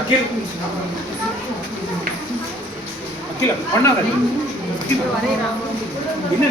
அகில் அகில் பண்ணாத என்ன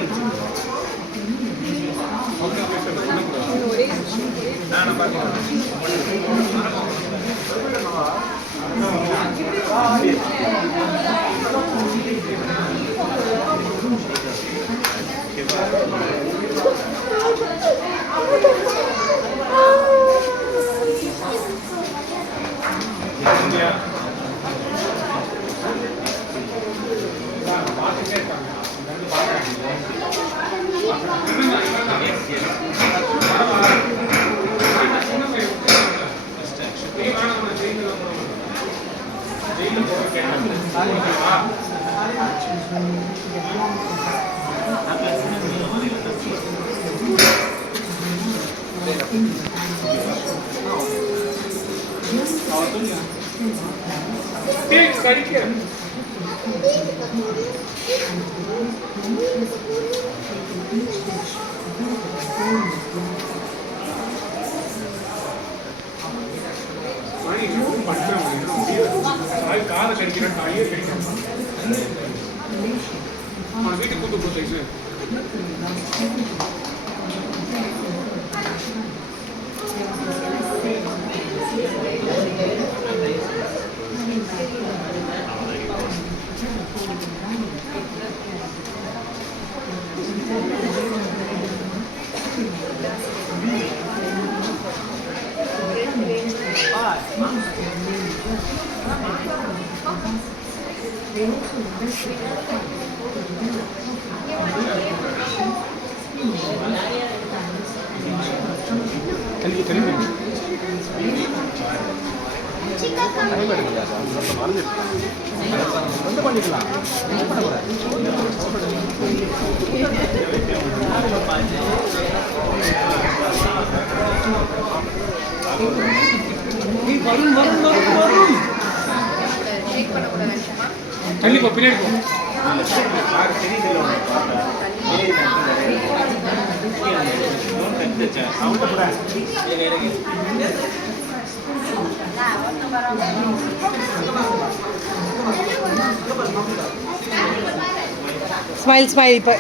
கண்டிப்பா பின்னாடி ஸ்மைல் ஸ்மைல் இப்போ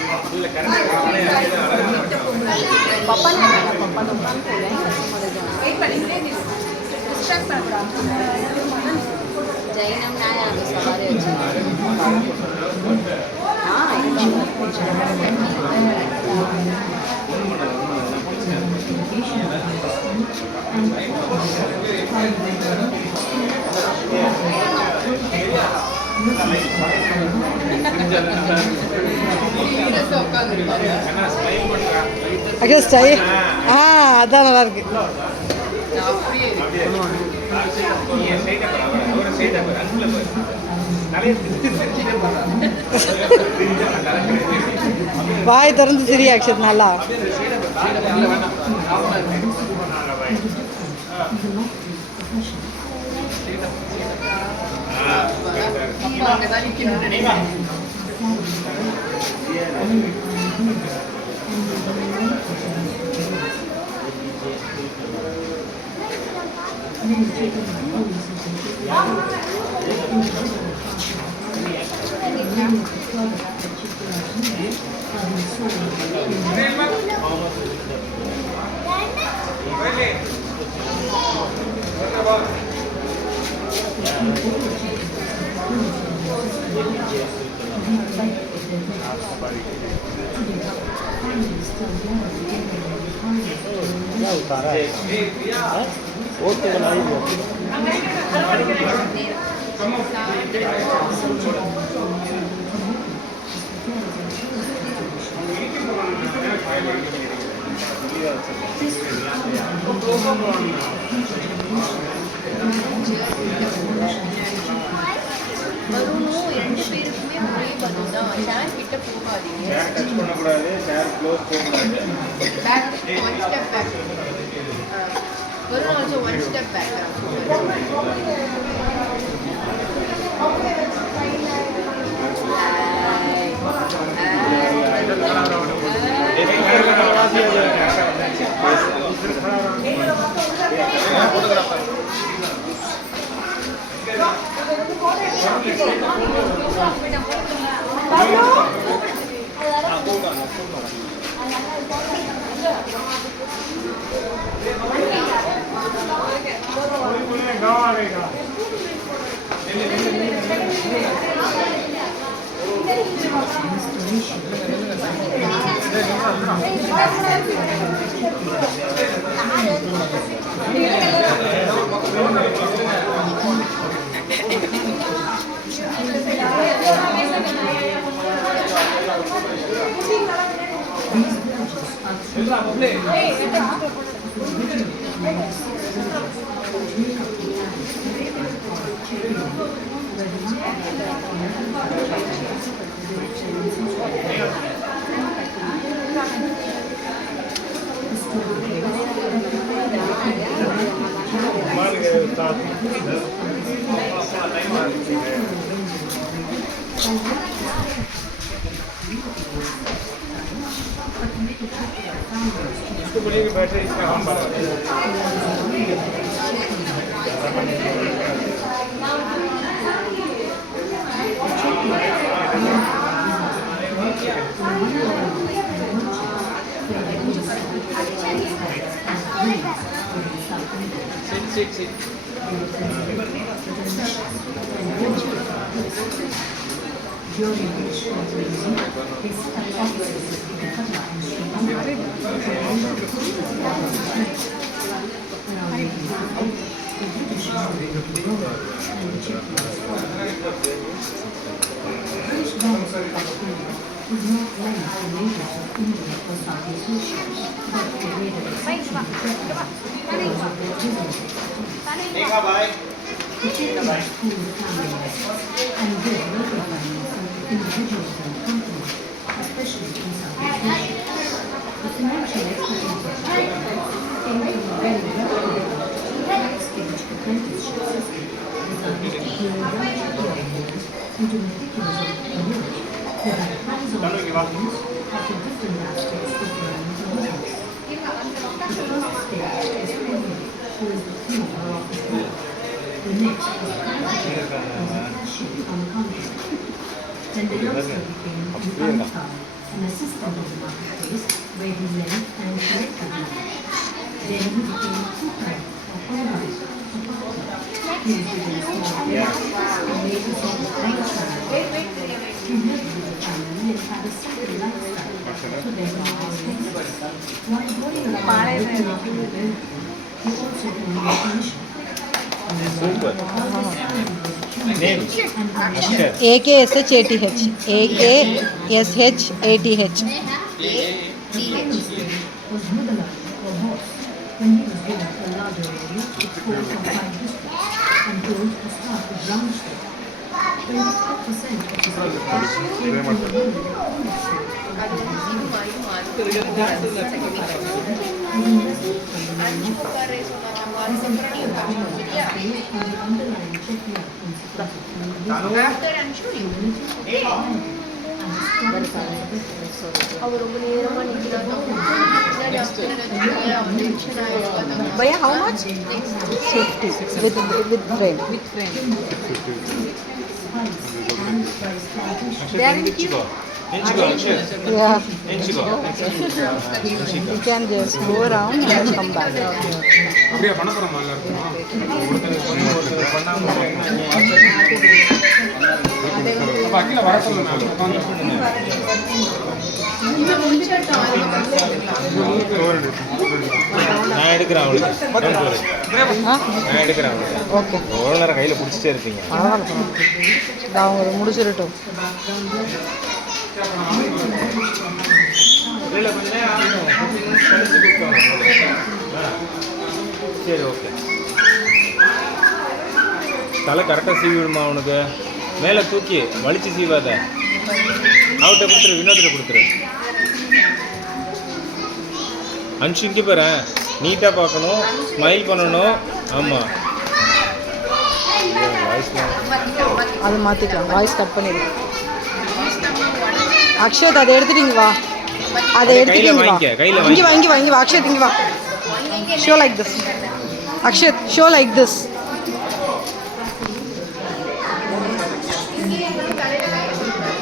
जैनम न्याय सवारी ஸ்டைல் அதான் நல்லா இருக்கு. வாய் திறந்து சிரி ஆக்ஷன் நல்லா. ஒரு also one step back. इसको बोलिए कि बैटरी इसका हम बढ़ा sit. देखा भाई Then the youngster became an assistant of the marketplace, where he learned and collected money. Then he became a cooper or owner. He was given small business and made himself a lifestyle. He lived with the family and had a simple lifestyle. So there was no expenses. While going around looking after the building, he also owned a commission. Name. AKSHATH. AKSHATH. Was Mudala or boss when he was given a larger area with 4 or 5 districts and told to start with ground state. 25% of his occupation came from the women who was invested from the main office. This ensured that he was based on the underlying checking principles of humanity, humanity, and Bhaiya, how much? 50 with frame. They are in queue. Yeah. You can just go around and come back. அப்படியே பண்ண போறோம் நல்லா இருக்குமா அப்ப அகில வர சொல்லுங்க நான் எடுக்கிறேன் அவளுக்கு நான் எடுக்கிறேன் அவளுக்கு ஓகே எவ்வளோ நேரம் கையில் பிடிச்சிட்டே இருப்பீங்க பரவாயில்ல அவங்க முடிச்சிடட்டும் இல்லை கொஞ்ச நேரம் ஆகும் கழிச்சு கொடுத்தாங்க சரி ஓகே தலை கரெக்டாக சீவி விடுமா அவனுக்கு மேலே தூக்கி வலிச்சு சீவாத அவர்கிட்ட கொடுத்துரு வினோத்திட்ட கொடுத்துரு அனுப்பிச்சு இங்கே போகிறேன் நீட்டாக பார்க்கணும், ஸ்மைல் பண்ணணும். ஆமாம், அதை மாற்றிக்கலாம். வாய்ஸ் கட் பண்ணிடு. அக்ஷத் அதை எடுத்துட்டு இங்க வா. அதை எடுத்துட்டு இங்க வா. இங்க வா, இங்க வா, இங்க வா. அக்ஷத் இங்க வா. Show like this. Akshat show like this.